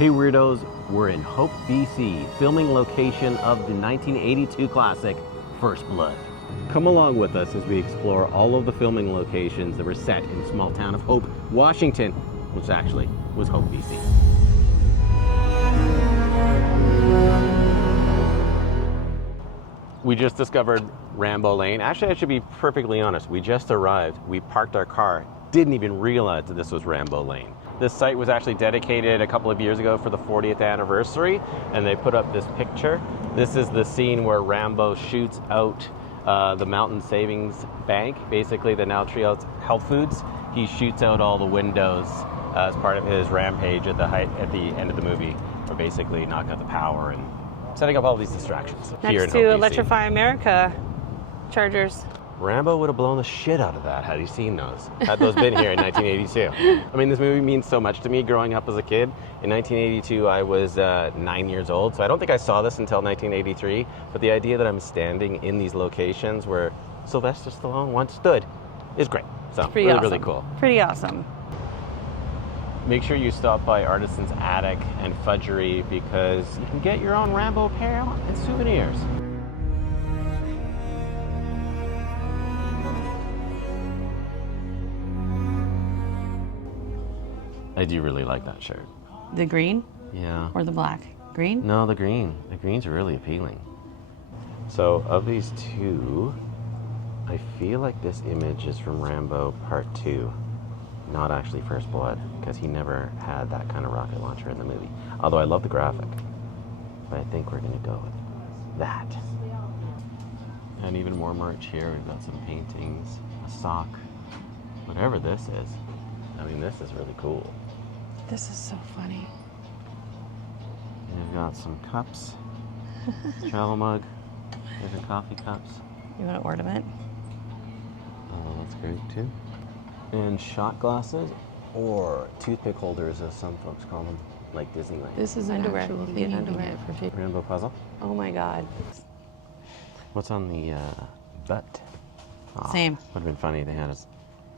Hey Weirdos, we're in Hope, BC, filming location of the 1982 classic, First Blood. Come along with us as we explore all of the filming locations that were set in the small town of Hope, Washington, which actually was Hope, BC. We just discovered Rambo Lane. Actually, I should be perfectly honest. We just arrived, we parked our car, didn't even realize that this was Rambo Lane. This site was actually dedicated a couple of years ago for the 40th anniversary, and they put up this picture. This is the scene where Rambo shoots out the Mountain Savings Bank, basically the now Trios Health Foods. He shoots out all the windows as part of his rampage at the end of the movie, or basically knocking out the power and setting up all these distractions. Next to Electrify America chargers. Rambo would have blown the shit out of that had he seen those. Had those been here in 1982. I mean, this movie means so much to me growing up as a kid. In 1982, I was 9 years old, so I don't think I saw this until 1983. But the idea that I'm standing in these locations where Sylvester Stallone once stood is great. So really, awesome. Really cool. Pretty awesome. Make sure you stop by Artisan's Attic and Fudgery because you can get your own Rambo apparel and souvenirs. I do really like that shirt. The green? Yeah. Or the black? Green? No, the green. The green's really appealing. So, of these two, I feel like this image is from Rambo Part 2, not actually First Blood, because he never had that kind of rocket launcher in the movie. Although I love the graphic. But I think we're going to go with that. And even more merch here. We've got some paintings, a sock, whatever this is. I mean, this is really cool. This is so funny. And we've got some cups, travel mug, different coffee cups. You want an ornament? Oh, that's great too. And shot glasses, or toothpick holders as some folks call them, like Disneyland. This is an Underwear. actual The thing you can underwear. get for cheap. Rambo puzzle. Oh my god. What's on the butt? Oh, Same. Would have been funny if they had his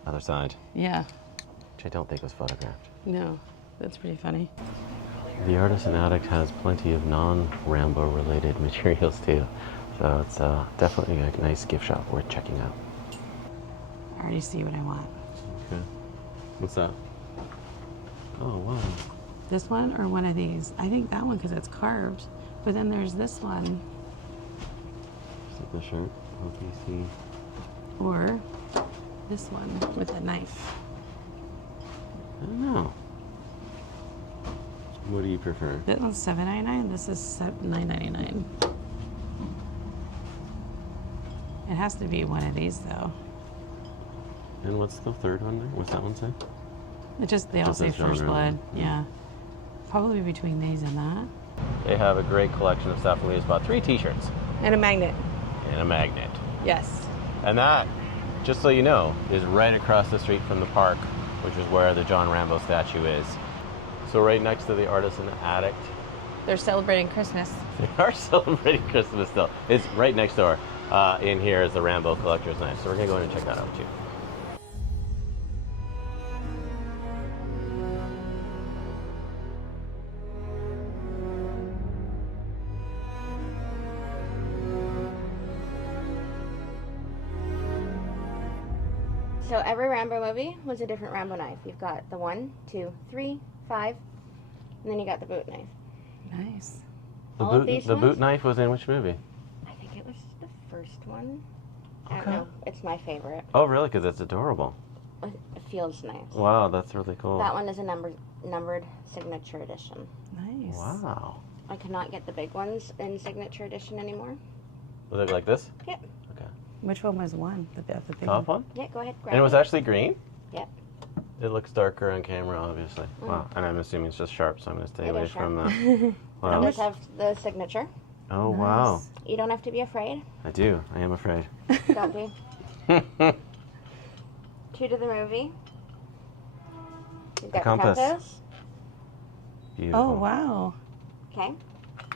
other side, Yeah. which I don't think was photographed. No. That's pretty funny. The Artisan Attic has plenty of non-Rambo related materials too. So it's definitely a nice gift shop worth checking out. I already see what I want. Okay. What's that? Oh, wow. This one or one of these? I think that one because it's carved. But then there's this one. Is it the shirt? OPC. Or this one with a knife. I don't know. What do you prefer? This one's $7.99. This is $9.99. It has to be one of these though. And what's the third one there? What's that one say? It just they all Just say says John First Rambo. Blood. Yeah. Probably between these and that. They have a great collection of stuff. We just bought 3 t-shirts And a magnet. and a magnet. Yes. And that, just so you know, is right across the street from the park, which is where the John Rambo statue is. So right next to the Artisan Attic. They're celebrating Christmas. They are celebrating Christmas still. It's right next door. In here is the Rambo Collector's Knife. So we're going to go in and check that out too. So every Rambo movie was a different Rambo knife. You've got the 1, 2, 3, 5, and then you got the boot knife. Nice. All of these The ones? boot knife was in which movie? I think it was the first one. I Okay. don't know. It's my favorite. Oh, really? Because it's adorable. It feels nice. Wow, that's really cool. That one is a numbered signature edition. Nice. Wow. I cannot get the big ones in signature edition anymore. Was it like this? Yep. Okay. Which one was one? The big Top one? one? Yeah, go ahead. Grab And it was actually green? Yep. It looks darker on camera, obviously. Wow. And I'm assuming it's just sharp, so I'm going to stay It away is from sharp. that. It Wow. does have the signature. Oh, wow. You don't have to be afraid. I do. I am afraid. Don't be. True to the movie. You've got compass. the compass. Beautiful. Oh, wow. Okay.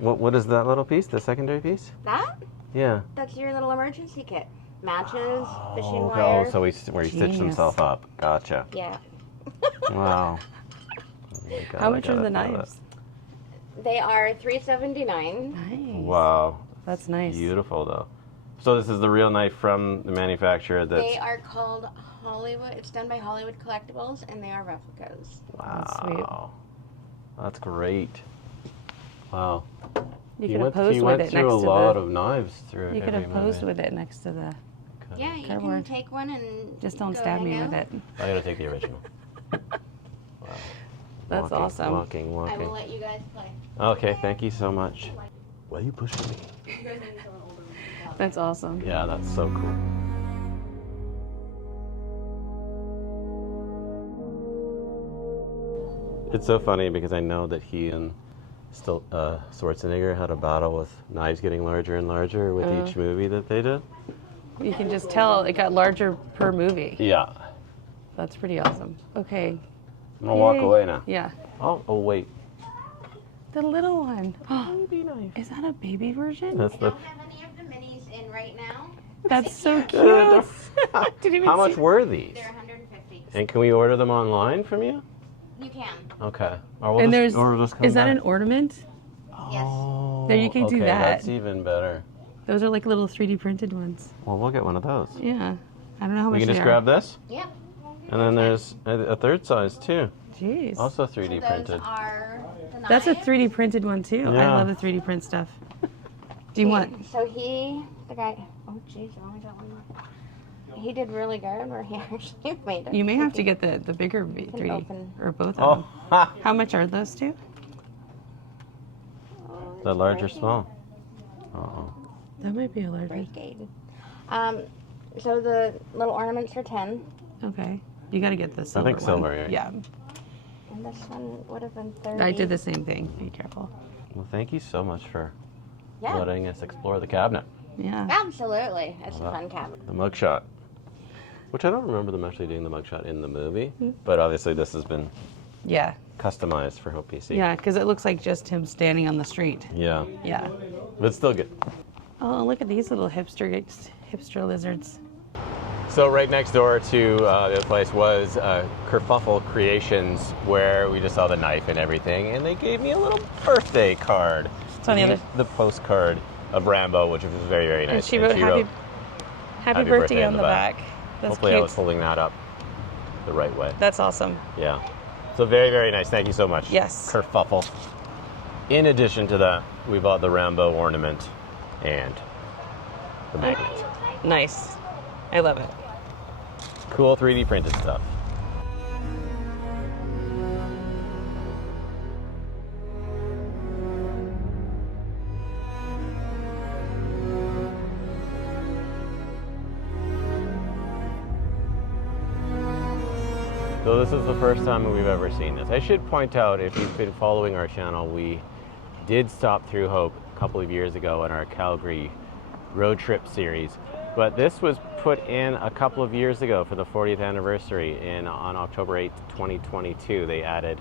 What is that little piece? The secondary piece? That? Yeah. That's your little emergency kit. Matches, fishing Okay. wire. Oh, so where he stitched Genius. himself up. Gotcha. Yeah. Wow. Oh my God, How I much are gotta the feel that. knives? They are $3.79. Nice. Wow. That's nice. Beautiful, though. So this is the real knife from the manufacturer that's... They are called Hollywood. It's done by Hollywood Collectibles, and they are replicas. Wow. That's sweet. That's great. Wow. You could have posed with it next to through a lot of knives through You could every have posed movie. with it next to the. Yeah, you Cardboard. can take one and Just don't go stab me hang with out. it. I gotta take the original. Wow. That's awesome. Walking. I will let you guys play. Okay, thank you so much. Why are you pushing me? That's awesome. Yeah, that's so cool. It's so funny because I know that he and Schwarzenegger had a battle with knives getting larger and larger with each movie that they did. You can just tell it got larger per movie. Yeah. That's pretty awesome. Okay. I'm gonna walk Yay. away now. Yeah. Oh, wait. The little one. Baby knife. Is that a baby version? That's I the. don't have any of the minis in right now. That's so cute. Didn't even How much see- were these? They're 150. And can we order them online from you? You can. Okay. Or we'll And just, there's. or we'll just come Is that back. an ornament? Yes. Oh, There, you can do okay, that. That's even better. Those are like little 3D printed ones. Well, we'll get one of those. Yeah. I don't know how We much can just they grab are. this, Yep. and then there's a third size too, Jeez. also 3D Those printed. are the knives. That's a 3D printed one too. I Yeah. love the 3D print stuff. Do you want? So the guy, oh jeez, I only got one more. He did really good where he actually made it. You may have to get the bigger can 3D open. or both of them. Oh, How much are those two? the large or small? Uh-oh. That might be a larger. Breakade. So the little ornaments are 10, Okay. You got to get the silver think silver, one. yeah. and this one would have been 30. I did the same thing. Be careful. Well, thank you so much for Yeah, letting us explore the cabinet. Yeah. absolutely. It's a fun cabinet. The mugshot. Which I don't remember them actually doing the mugshot in the movie, Hmm. but obviously this has been Yeah. customized for Hope PC. Yeah, because it looks like just him standing on the street. Yeah. Yeah. But still good. Oh, look at these little hipster lizards. So right next door to the other place was Kerfuffle Creations, where we just saw the knife and everything, and they gave me a little birthday card. It's on the other. The postcard of Rambo, which was very, very nice. And she wrote happy birthday on the back. That's Hopefully cute. I was holding that up the right way. That's awesome. Yeah. So very, very nice. Thank you so much. Yes. Kerfuffle. In addition to that, we bought the Rambo ornament and the magnet. Nice. I love it. Cool 3D printed stuff. So this is the first time we've ever seen this. I should point out, if you've been following our channel, we did stop through Hope a couple of years ago in our Calgary road trip series. But this was put in a couple of years ago for the 40th anniversary on October 8th, 2022. They added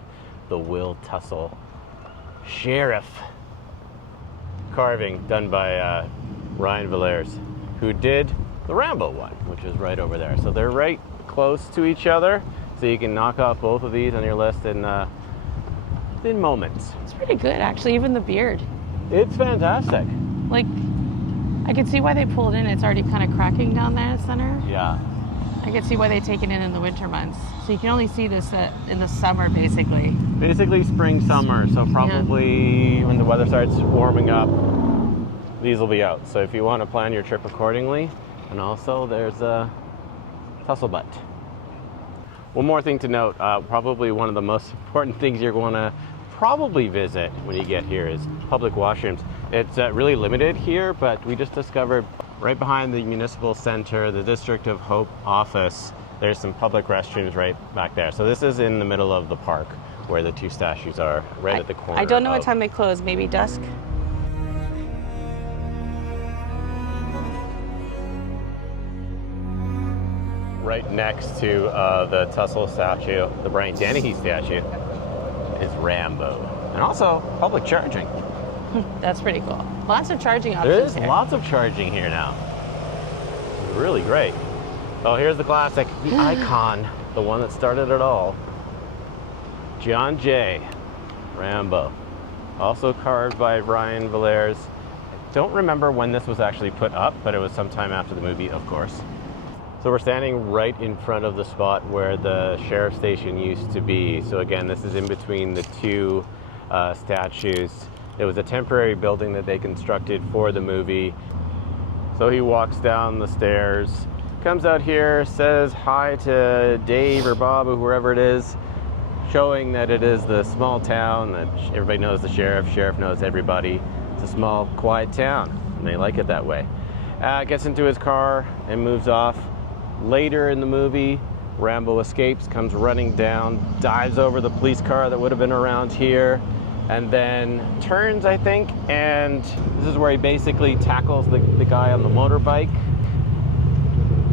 the Will Tussle Sheriff carving done by Ryan Valers, who did the Rambo one, which is right over there. So they're right close to each other, so you can knock off both of these on your list in moments. It's pretty good, actually. Even the beard. It's fantastic. Like, I can see why they pulled in. It's already kind of cracking down there in the center. Yeah. I can see why they take it in the winter months. So you can only see this in the summer, basically. Basically spring, summer, so probably when the weather starts warming up, these will be out. So if you want to plan your trip accordingly, and also there's a tussle butt. One more thing to note, probably one of the most important things you're going to probably visit when you get here is public washrooms. It's really limited here, but we just discovered right behind the municipal center, the District of Hope office, there's some public restrooms right back there. So this is in the middle of the park where the two statues are, right at the corner. I don't know what time they close. Maybe dusk. Right next to the Tussle statue, the Brian Dennehy statue, is Rambo. And also public charging. That's pretty cool. Lots of charging There options is here. lots of charging here now. Really great. Oh, here's the classic, the icon, the one that started it all. John J. Rambo. also carved by Brian Valairs. I don't remember when this was actually put up, but it was sometime after the movie, of course. So we're standing right in front of the spot where the sheriff's station used to be. So again, this is in between the two statues. It was a temporary building that they constructed for the movie. So he walks down the stairs, comes out here, says hi to Dave or Bob or whoever it is, showing that it is the small town, that everybody knows the sheriff knows everybody. It's a small, quiet town, and they like it that way. Gets into his car and moves off. Later in the movie, Rambo escapes, comes running down, dives over the police car that would have been around here, and then turns, I think, and this is where he basically tackles the guy on the motorbike.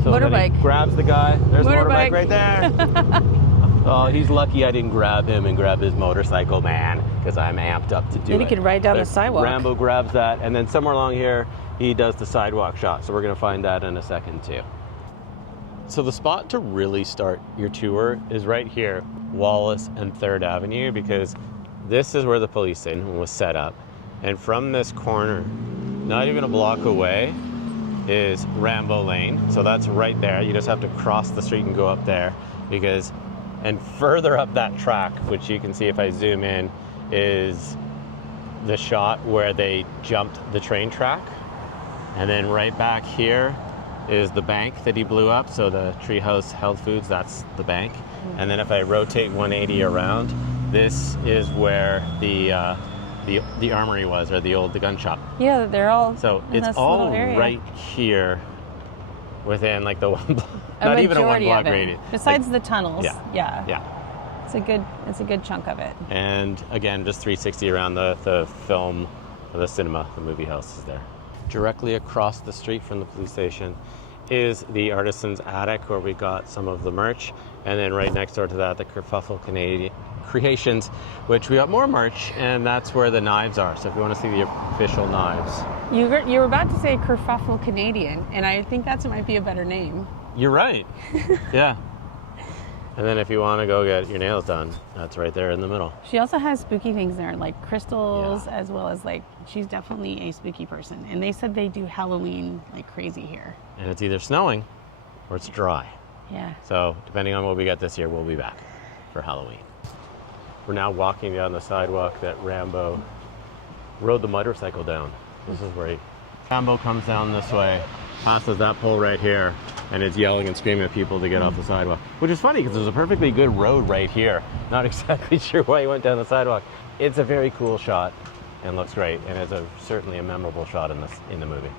So Motorbike. then he grabs the guy. There's Motorbike. the motorbike right there. Oh, he's lucky I didn't grab him and grab his motorcycle, man, because I'm amped up to do it. Then he could ride down But the sidewalk. Rambo grabs that, and then somewhere along here, he does the sidewalk shot. So we're going to find that in a second, too. So the spot to really start your tour is right here, Wallace and 3rd Avenue, because this is where the police station was set up. And from this corner, not even a block away, is Rambo Lane. So that's right there. You just have to cross the street and go up there, because, and further up that track, which you can see if I zoom in, is the shot where they jumped the train track. And then right back here is the bank that he blew up. So the Treehouse Health Foods, that's the bank. And then if I rotate 180 around, this is where the armory was, or the gun shop. Yeah, they're all. So in it's this all little area. right here within like the one block, A not even a one majority block of it. radius. Besides Like, the tunnels. yeah. Yeah. It's a good chunk of it. And again, just 360 around the film, the cinema, the movie house is there. Directly across the street from the police station is the Artisan's Attic, where we got some of the merch. And then right next door to that, the Kerfuffle Canadian Creations, which we got more merch, and that's where the knives are. So if you want to see the official knives. You were about to say Kerfuffle Canadian, and I think that might be a better name. You're right. Yeah. And then if you want to go get your nails done, that's right there in the middle. She also has spooky things there, like crystals, Yeah. as well as like, she's definitely a spooky person. And they said they do Halloween like crazy here. And it's either snowing or it's dry. Yeah. So depending on what we get this year, we'll be back for Halloween. We're now walking down the sidewalk that Rambo rode the motorcycle down. This is where Rambo comes down this way, passes that pole right here, and is yelling and screaming at people to get off the sidewalk. Which is funny because there's a perfectly good road right here. Not exactly sure why he went down the sidewalk. It's a very cool shot and looks great, and it's certainly a memorable shot in the movie.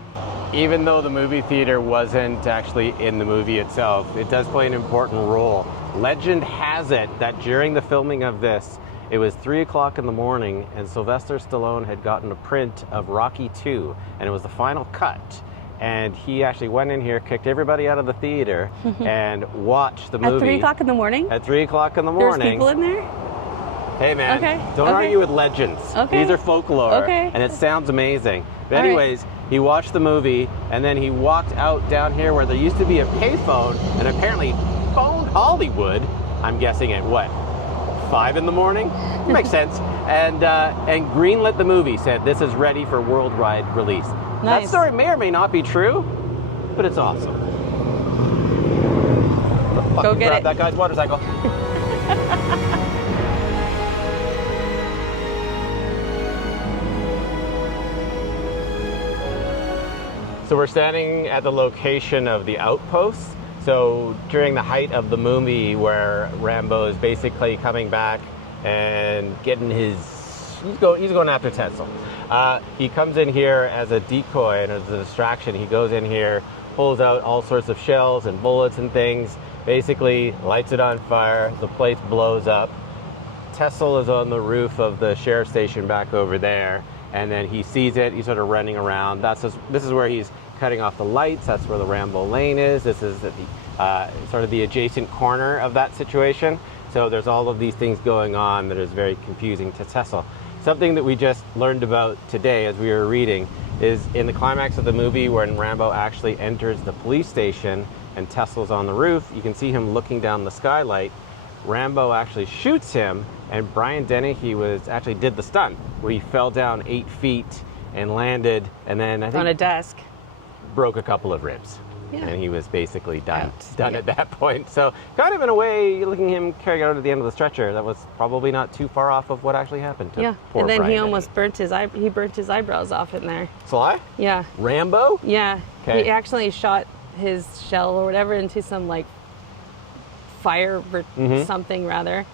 Even though the movie theater wasn't actually in the movie itself, it does play an important role. Legend has it that during the filming of this, it was 3 o'clock in the morning, and Sylvester Stallone had gotten a print of Rocky II, and it was the final cut. And he actually went in here, kicked everybody out of the theater, and watched the movie. At 3 o'clock in the morning? At 3 o'clock in the morning. There's people in there? Hey man, Okay, don't okay. argue with legends. Okay. These are folklore, Okay. and it sounds amazing. But All right. anyways, he watched the movie, and then he walked out down here where there used to be a payphone, and apparently phoned Hollywood, I'm guessing at what, 5 in the morning? Makes sense. And greenlit the movie, said this is ready for worldwide release. Nice. That story may or may not be true, but it's awesome. Go get Grab it. that guy's motorcycle. So we're standing at the location of the Outpost. So during the height of the movie where Rambo is basically coming back and getting he's going after Tetzel. He comes in here as a decoy and as a distraction. He goes in here, pulls out all sorts of shells and bullets and things, basically lights it on fire, the place blows up. Tetzel is on the roof of the sheriff's station back over there, and then he sees it, he's sort of running around. This is where he's cutting off the lights, that's where the Rambo Lane is. This is sort of the adjacent corner of that situation. So there's all of these things going on that is very confusing to Tetzel. Something that we just learned about today as we were reading is in the climax of the movie when Rambo actually enters the police station and Tetzel's on the roof, you can see him looking down the skylight. Rambo actually shoots him, and Brian Dennehy actually did the stunt where he fell down 8 feet and landed, and then I think On a desk. broke a couple of ribs. Yeah. And he was basically done Yeah. at that point. So kind of in a way, looking at him carrying out at the end of the stretcher, that was probably not too far off of what actually happened to Yeah. poor And then Brian he Dennehy. almost burnt his eyebrows off in there. Sly? Yeah. Rambo? Yeah. Okay. He actually shot his shell or whatever into some like fire or something rather.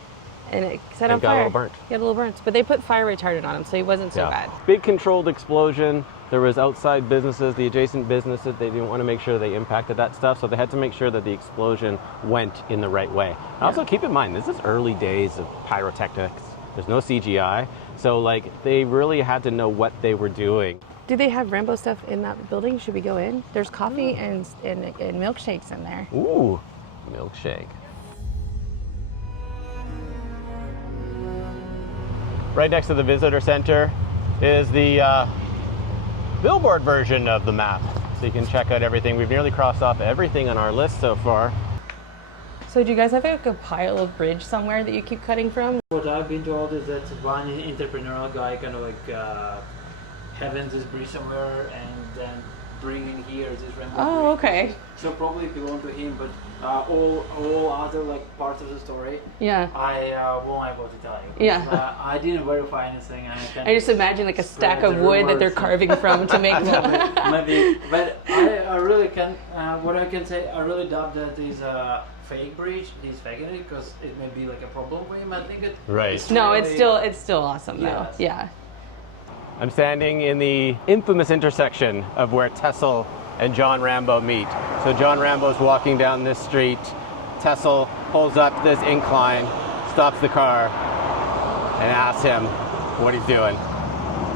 And it set on And got a fire. little burnt. He got a little burnt. But they put fire retardant on him, so he wasn't so bad. Big controlled explosion. There was outside businesses, the adjacent businesses, they didn't want to make sure they impacted that stuff, so they had to make sure that the explosion went in the right way. And also keep in mind, this is early days of pyrotechnics. There's no CGI, so like they really had to know what they were doing. Do they have Rambo stuff in that building? Should we go in? There's coffee and milkshakes in there. Ooh, milkshake. Right next to the visitor center is the billboard version of the map. So you can check out everything. We've nearly crossed off everything on our list so far. So do you guys have like a pile of bridge somewhere that you keep cutting from? What I've been told is that one entrepreneurial guy kind of like having this bridge somewhere and then bringing here this Rambo Oh, bridge. okay. So probably belong to him, but all other like parts of the story, Yeah. I won't able to tell you. Yeah. I didn't verify anything. I just imagine like a stack spread of the wood that they're rumors. carving from to make them. Maybe, but I really can. What I can say, I really doubt that is a fake bridge. He's faking it because it may be like a problem for him. I think it. Right. No, really- it's still awesome though. Yes. Yeah. I'm standing in the infamous intersection of where Tessel and John Rambo meet. So John Rambo's walking down this street. Tessel pulls up this incline, stops the car, and asks him what he's doing.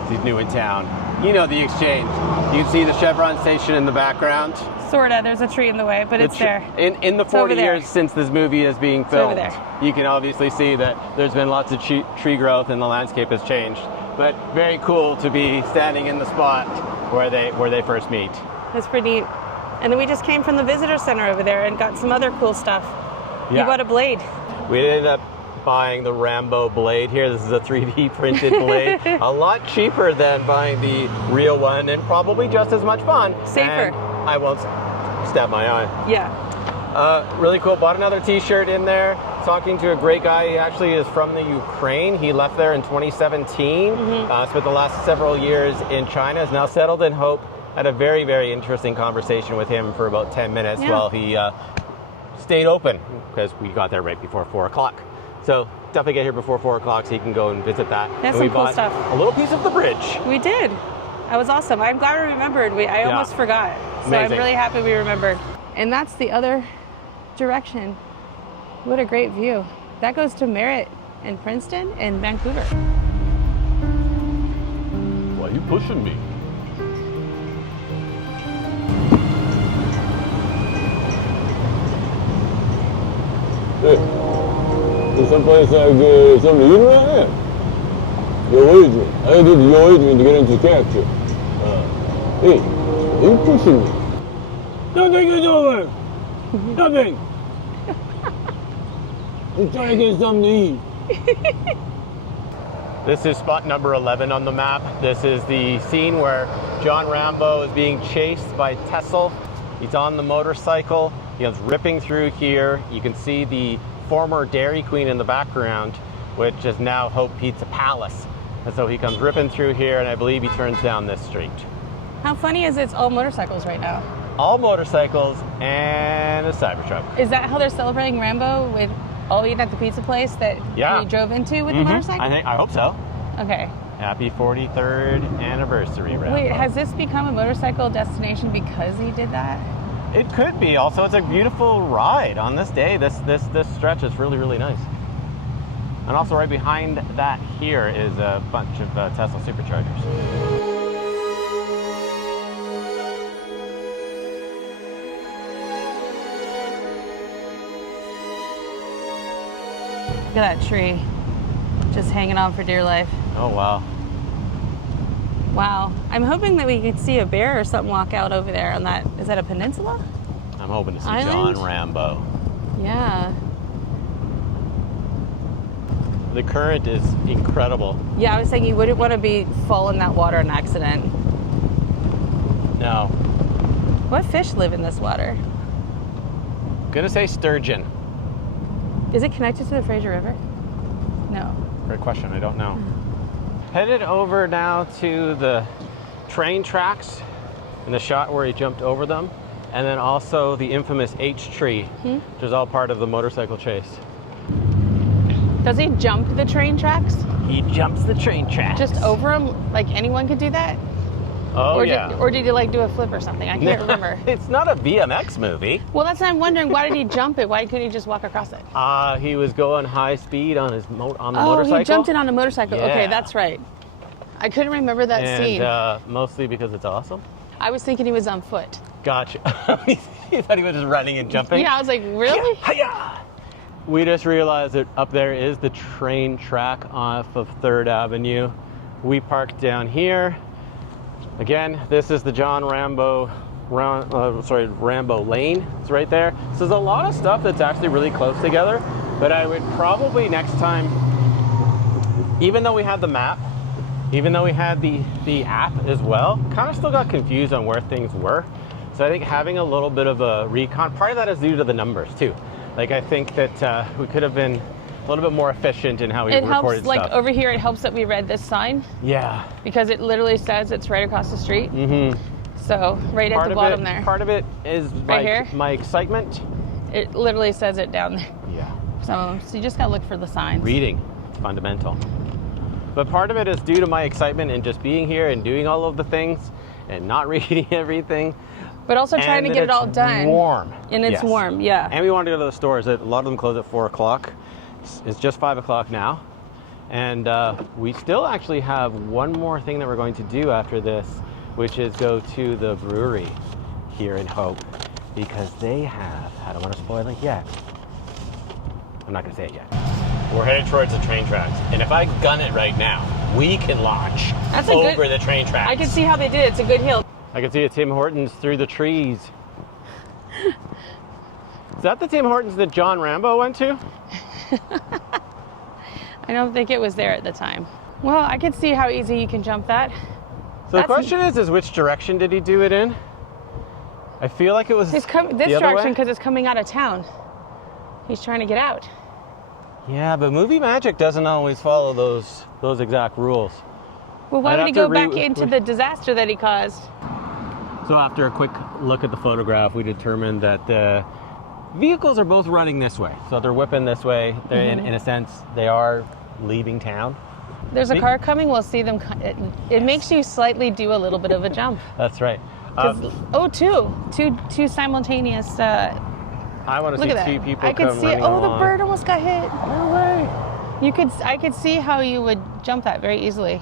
He's new in town. You know the exchange. You can see the Chevron station in the background. Sorta. There's a tree in the way, but it's there. In the over 40 there. years since this movie is being over filmed, there. you can obviously see that there's been lots of tree growth and the landscape has changed. But very cool to be standing in the spot where they first meet. That's pretty neat. And then we just came from the visitor center over there and got some other cool stuff. You Yeah. bought a blade. We ended up buying the Rambo blade here. This is a 3D printed blade. A lot cheaper than buying the real one and probably just as much fun. Safer. And I won't stab my eye. Yeah. Really cool. Bought another t-shirt in there. Talking to a great guy. He actually is from the Ukraine. He left there in 2017. Spent the last several years in China. Is now settled in Hope. Had a very, very interesting conversation with him for about 10 minutes while he stayed open because we got there right before 4 o'clock. So definitely get here before 4 o'clock so you can go and visit that. That's and we some cool bought stuff. a little piece of the bridge. We did. That was awesome. I'm glad we remembered. I almost forgot. So Amazing. I'm really happy we remembered. And that's the other direction. What a great view. That goes to Merritt and Princeton and Vancouver. Why are you pushing me? Ты someplace like some lead around here? Your agent. I did your agent to get into capture. Hey, are you pushing me? Nothing is over. Nothing. I'm trying to get something to eat. This is spot number 11 on the map. This is the scene where John Rambo is being chased by Tessel. He's on the motorcycle. He goes ripping through here. You can see the former Dairy Queen in the background, which is now Hope Pizza Palace. And so he comes ripping through here, and I believe he turns down this street. How funny is it's all motorcycles right now? All motorcycles and a Cybertruck. Is that how they're celebrating Rambo with all eating at the pizza place that we drove into with the motorcycle? I hope so. Okay. Happy 43rd anniversary, Rambo. Wait, has this become a motorcycle destination because he did that? It could be. Also, it's a beautiful ride on this day. This stretch is really, really nice. And also right behind that here is a bunch of Tesla superchargers. Look at that tree. Just hanging on for dear life. Oh, wow. Wow. I'm hoping that we could see a bear or something walk out over there on that. Is that a peninsula? I'm hoping to see Island? John Rambo. Yeah. The current is incredible. Yeah, I was saying you wouldn't want to fall in that water in an accident. No. What fish live in this water? Gonna say sturgeon. Is it connected to the Fraser River? No. Great question, I don't know. Headed over now to the train tracks and the shot where he jumped over them, and then also the infamous H tree, which is all part of the motorcycle chase. Does he jump the train tracks? He jumps the train tracks. Just over them? Like anyone could do that? Oh, or yeah. Did he like do a flip or something? I can't remember. It's not a BMX movie. Well, that's what I'm wondering. Why did he jump it? Why couldn't he just walk across it? He was going high speed on his motorcycle. Oh, he jumped in on a motorcycle. Yeah. Okay, that's right. I couldn't remember that scene. Mostly because it's awesome. I was thinking he was on foot. Gotcha. You thought he was just running and jumping? Yeah, I was like, really? Hi-ya! We just realized that up there is the train track off of 3rd Avenue. We parked down here. Again, this is the John Rambo, Rambo Lane. It's right there. So there's a lot of stuff that's actually really close together, but I would probably next time, even though we had the map, even though we had the app as well, kind of still got confused on where things were. So I think having a little bit of a recon, part of that is due to the numbers too. Like I think that we could have been a little bit more efficient in how we recorded stuff. It helps, like over here, it helps that we read this sign. Yeah. Because it literally says it's right across the street. Mm-hmm. So right at the bottom there. Part of it is my excitement. It literally says it down there. Yeah. So you just gotta look for the signs. Reading, it's fundamental. But part of it is due to my excitement and just being here and doing all of the things and not reading everything. But also trying to get it all done. Warm. And it's warm, yeah. And we wanted to go to the stores. A lot of them close at 4 o'clock. It's just 5 o'clock now. And we still actually have one more thing that we're going to do after this, which is go to the brewery here in Hope, because they have, I don't want to spoil it yet. I'm not going to say it yet. We're headed towards the train tracks. And if I gun it right now, we can launch over the train tracks. I can see how they did it. It's a good hill. I can see a Tim Hortons through the trees. Is that the Tim Hortons that John Rambo went to? I don't think it was there at the time. Well, I can see how easy you can jump that. So the question is which direction did he do it in? I feel like it was this direction because it's coming out of town. He's trying to get out. Yeah, but movie magic doesn't always follow those exact rules. Well, why would he go back into the disaster that he caused? So after a quick look at the photograph, we determined that the vehicles are both running this way. So they're whipping this way. They're in a sense, they are leaving town. There's a car coming. We'll see them. It makes you slightly do a little bit of a jump. That's right. Two simultaneous. I want to see two people I could see it. Oh, the bird almost got hit. No way. I could see how you would jump that very easily.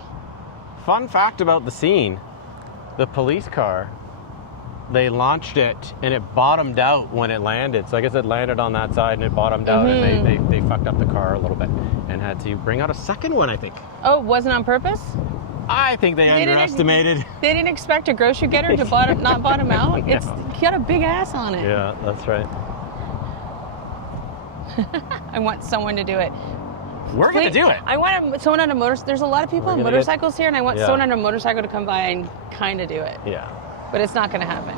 Fun fact about the scene, the police car, they launched it and it bottomed out when it landed. So I guess it landed on that side and it bottomed out, and they fucked up the car a little bit and had to bring out a second one, I think. Oh, it wasn't on purpose? I think they underestimated. They didn't expect a grocery getter to not bottom out. It's got a big ass on it. Yeah, that's right. I want someone to do it. We're going to do it. I want someone on a motorcycle. There's a lot of people on motorcycles here, and I want someone on a motorcycle to come by and kind of do it. Yeah. But it's not going to happen.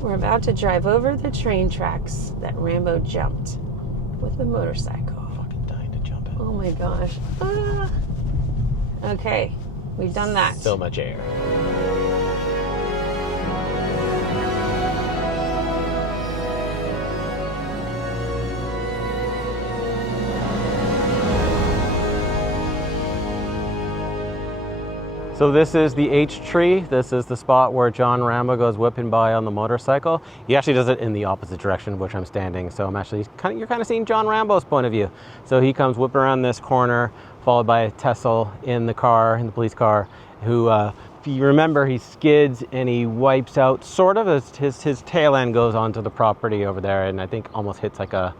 We're about to drive over the train tracks that Rambo jumped with the motorcycle. I'm fucking dying to jump it. Oh my gosh. Ah. Okay, we've done that. So much air. So this is the H tree. This is the spot where John Rambo goes whipping by on the motorcycle. He actually does it in the opposite direction of which I'm standing. So I'm actually you're kind of seeing John Rambo's point of view. So he comes whipping around this corner, followed by Tessel in the police car, who, if you remember, he skids and he wipes out sort of as his tail end goes onto the property over there, and I think almost hits like a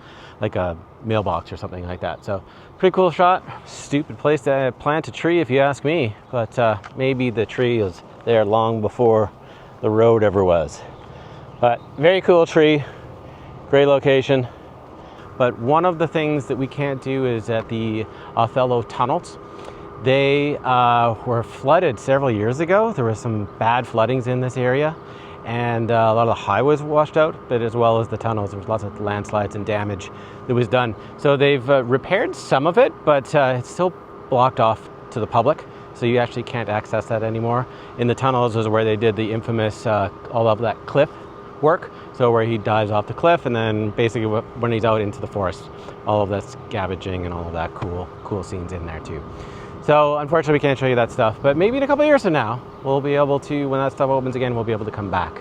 mailbox or something like that. So pretty cool shot. Stupid place to plant a tree if you ask me, but maybe the tree was there long before the road ever was. But very cool tree, great location. But one of the things that we can't do is at the Othello tunnels. They were flooded several years ago. There was some bad floodings in this area, and a lot of the highways were washed out, but as well as the tunnels. There was lots of landslides and damage that was done. So they've repaired some of it, but it's still blocked off to the public. So you actually can't access that anymore. In the tunnels is where they did the infamous all of that cliff work. So where he dives off the cliff, and then basically when he's out into the forest, all of that scavenging and all of that cool scenes in there too. So unfortunately we can't show you that stuff, but maybe in a couple of years from now, we'll be able to, when that stuff opens again, we'll be able to come back.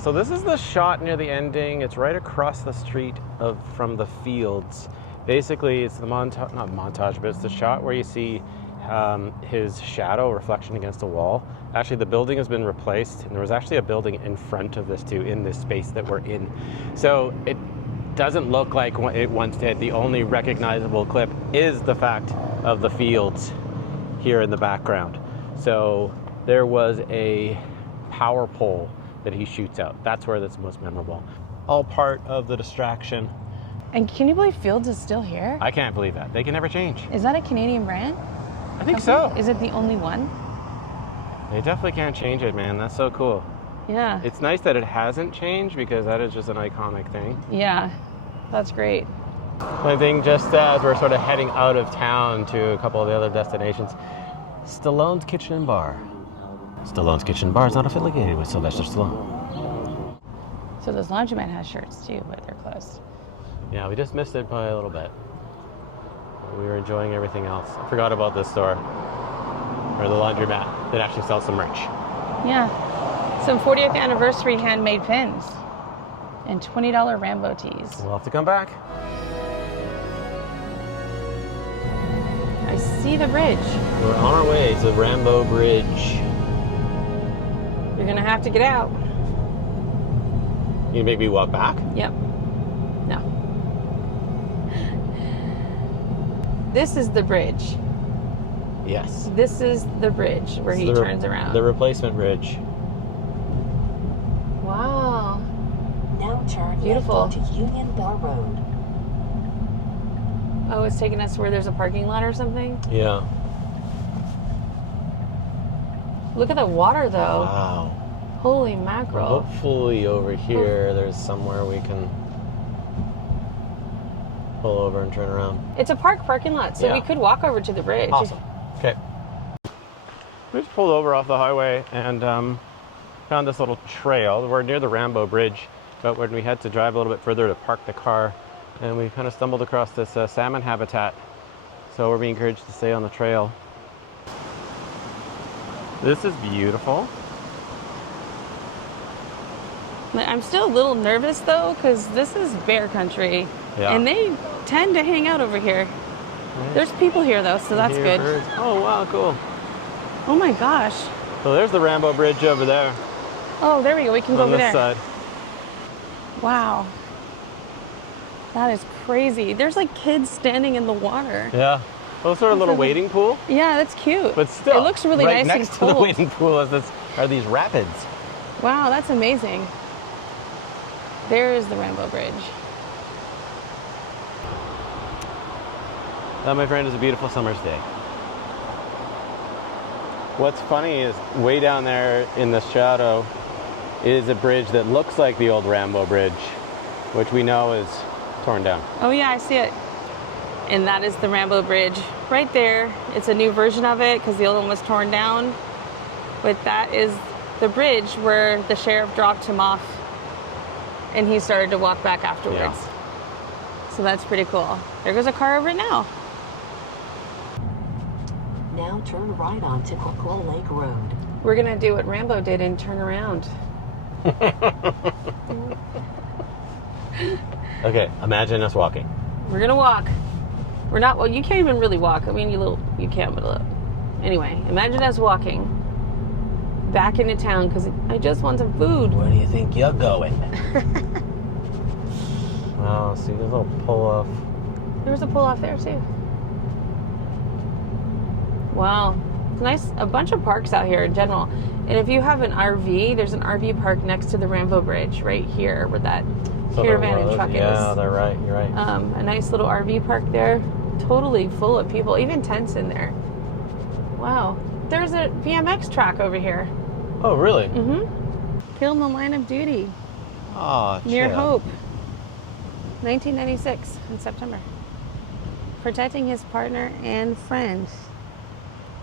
So this is the shot near the ending. It's right across the street from the fields. Basically it's the not montage, but it's the shot where you see his shadow reflection against the wall. Actually, the building has been replaced, and there was actually a building in front of this too, in this space that we're in. So it doesn't look like it once did. The only recognizable clip is the fact of the fields here in the background. So there was a power pole that he shoots out. That's where that's most memorable. All part of the distraction. And can you believe Fields is still here? I can't believe that. They can never change. Is that a Canadian brand? I think so. Is it the only one? They definitely can't change it, man. That's so cool. Yeah. It's nice that it hasn't changed, because that is just an iconic thing. Yeah, that's great. I think just as we're sort of heading out of town to a couple of the other destinations, Stallone's Kitchen and Bar. Stallone's Kitchen and Bar is not affiliated with Sylvester Stallone. So this laundromat has shirts too, but they're closed. Yeah, we just missed it by a little bit. We were enjoying everything else. I forgot about this store, or the laundromat, that actually sells some merch. Yeah. Some 40th anniversary handmade pins and $20 Rambo tees. We'll have to come back. I see the bridge. We're on our way to Rambo Bridge. You're gonna have to get out. You make me walk back? Yep. No. This is the bridge. Yes. This is the bridge where he turns around. The replacement bridge. Wow. Now turn Beautiful. left onto Union Bell Road. Oh, it's taking us where there's a parking lot or something? Yeah. Look at the water though. Wow. Holy mackerel. Hopefully over here there's somewhere we can pull over and turn around. It's a parking lot, so Yeah. we could walk over to the bridge. Awesome. Okay. We just pulled over off the highway and found this little trail. We're near the Rambo Bridge, but when we had to drive a little bit further to park the car, and we kind of stumbled across this salmon habitat. So we're being encouraged to stay on the trail. This is beautiful. I'm still a little nervous though, because this is bear country, Yeah. and they tend to hang out over here. There's people here though, so that's Hear good. birds. Oh wow, cool. Oh my gosh. So there's the Rambo Bridge over there. Oh, there we go. We can go On over this there. side. Wow. That is crazy. There's like kids standing in the water. Yeah. Well, sort of a little wading pool, Yeah, that's cute. but still. It looks really right nice next and to the cold. wading pool are these rapids. Wow, that's amazing. There is the Rambo Bridge. That, my friend, is a beautiful summer's day. What's funny is way down there in the shadow is a bridge that looks like the old Rambo Bridge, which we know is torn down. Oh yeah, I see it. And that is the Rambo Bridge right there. It's a new version of it because the old one was torn down. But that is the bridge where the sheriff dropped him off and he started to walk back afterwards. Yeah. So that's pretty cool. There goes a car over it now. Now turn right onto Quaquaw Lake Road. We're gonna do what Rambo did and turn around. Okay, imagine us walking. We're gonna walk. We're not, well, you can't even really walk. I mean, you can, but anyway, imagine us walking back into town because I just want some food. Where do you think you're going? Oh, see, there's a little pull off. There was a pull off there too. Wow. Nice, a bunch of parks out here in general. And if you have an RV, there's an RV park next to the Rambo Bridge right here where that caravan and truck is. Yeah, they're right. You're right. A nice little RV park there, totally full of people, even tents in there. Wow. There's a BMX track over here. Oh, really? Mm-hmm. Killed in the line of duty Oh, near Hope. 1996 in September. Protecting his partner and friend,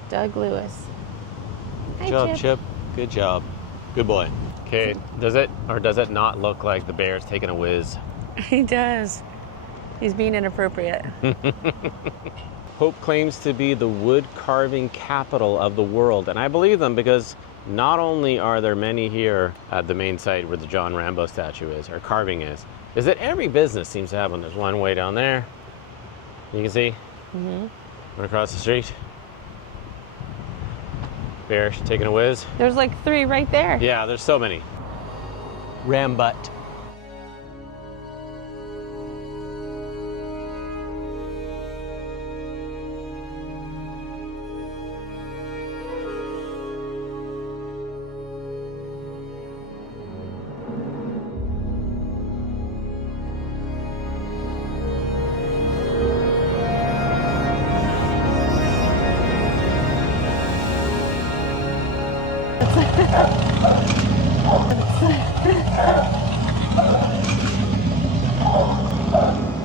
Doug Lewis. Hi, Good job, Chip. Good job. Good boy. Okay, does it or does it not look like the bear's taking a whiz? He does. He's being inappropriate. Hope claims to be the wood carving capital of the world, and I believe them because not only are there many here at the main site where the John Rambo statue is, or carving is that every business seems to have one. There's one way down there. You can see. Mm-hmm. Right across the street. Bear taking a whiz. There's like 3 right there. Yeah, there's so many. Rambut.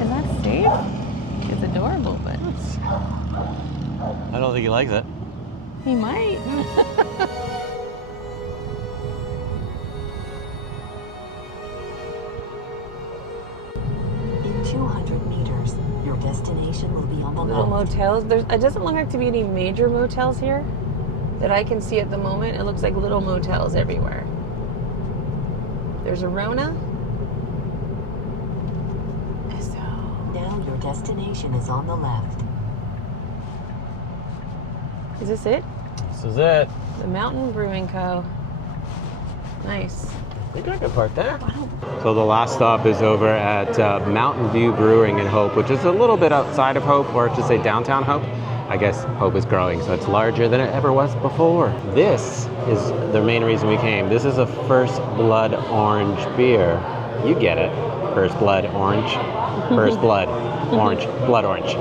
Is that safe? It's adorable, but I don't think he likes it. he might. In 200 meters, your destination will be on the Little left. motels. It doesn't look like to be any major motels here that I can see at the moment. It looks like little motels everywhere. There's a Rona. Now your destination is on the left. Is this it? This is it. The Mountain Brewing Co. Nice. You got a good part there. So the last stop is over at Mountainview Brewing in Hope, which is a little bit outside of Hope, or to say downtown Hope. I guess Hope is growing, so it's larger than it ever was before. This is the main reason we came. This is a First Blood Orange beer. You get it. First Blood Orange. First Blood Orange. Blood Orange.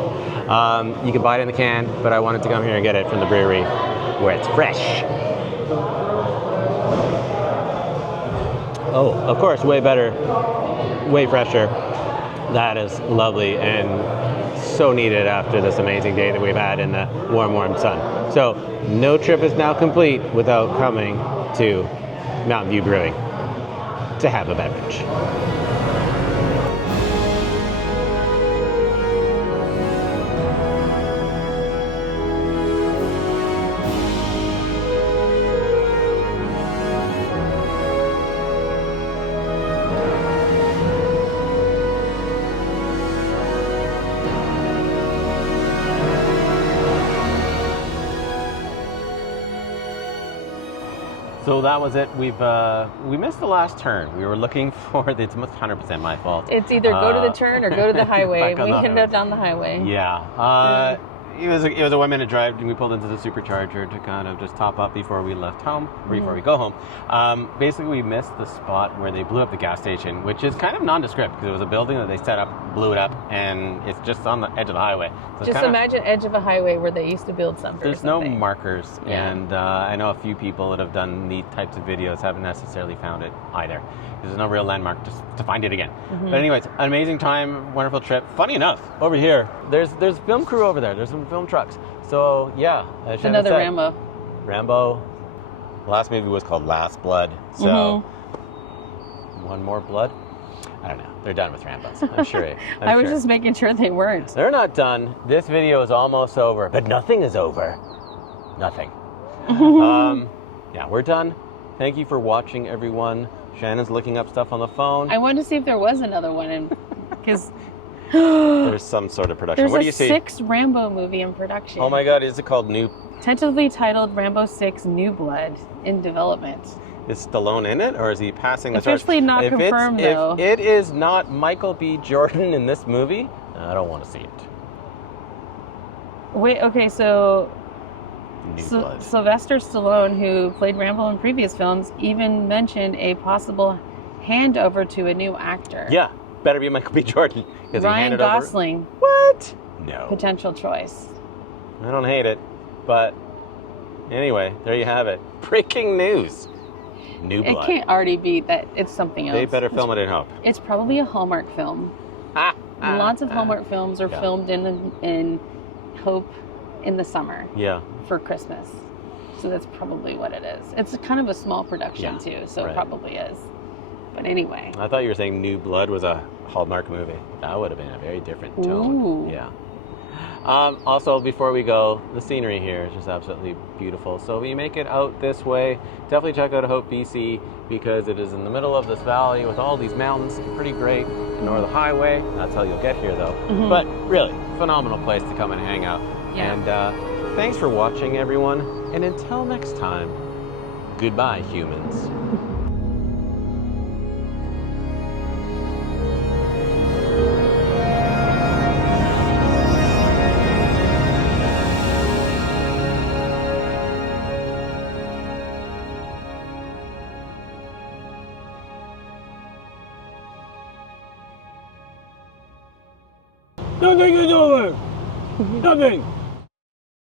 You can buy it in the can, but I wanted to come here and get it from the brewery where it's fresh. Oh, of course, way better, way fresher. That is lovely and so needed after this amazing day that we've had in the warm, warm sun. So no trip is now complete without coming to Mountain View Brewing to have a beverage. So that was it. We missed the last turn. We were looking for it's 100% my fault. It's either go to the turn or go to the highway. Back on We the ended highway. up down the highway. Yeah. It was a 1-minute drive, and we pulled into the supercharger to kind of just top up before we left home, or before we go home. Basically, we missed the spot where they blew up the gas station, which is kind of nondescript because it was a building that they set up, blew it up, and it's just on the edge of the highway. So Just imagine edge of a highway where they used to build something. there's no markers, Yeah. and I know a few people that have done neat types of videos haven't necessarily found it either. There's no real landmark just to find it again. But anyways, an amazing time, wonderful trip. Funny enough, over here, there's a film crew over there. There's some film trucks. So yeah, as Shannon Another said, Rambo. Rambo. The last movie was called Last Blood. So one more blood. I don't know. They're done with Rambos. I'm sure. I was just making sure they weren't. They're not done. This video is almost over, but nothing is over. Nothing. Yeah, we're done. Thank you for watching, everyone. Shannon's looking up stuff on the phone. I wanted to see if there was another one, because There's some sort of production. there's What do a you see? 6 Rambo movie in production. Oh my God, is it called New? Tentatively titled Rambo 6 New Blood in development. Is Stallone in it, or is he passing the torch? Officially not confirmed, though. If it is not Michael B. Jordan in this movie, I don't want to see it. Wait, okay, so New Blood. Sylvester Stallone, who played Rambo in previous films, even mentioned a possible handover to a new actor. Yeah, better be Michael B. Jordan. Ryan Gosling, What? No. potential choice. I don't hate it, but anyway, there you have it. Breaking news. New It Blood. can't already be that it's something else. They better film it in Hope. It's probably a Hallmark film. Lots of Hallmark films are Yeah. filmed in Hope in the summer Yeah. for Christmas. So that's probably what it is. It's kind of a small production Yeah, too, so right. it probably is. But anyway. I thought you were saying New Blood was a Hallmark movie. That would have been a very different tone. Ooh. Yeah. Also, before we go, the scenery here is just absolutely beautiful. So when you make it out this way, definitely check out Hope, BC, because it is in the middle of this valley with all these mountains. Pretty great. Ignore the highway. That's how you'll get here, though. Mhm. But really, phenomenal place to come and hang out. Yeah. And thanks for watching, everyone. And until next time, goodbye, humans. Nothing is over. Nothing.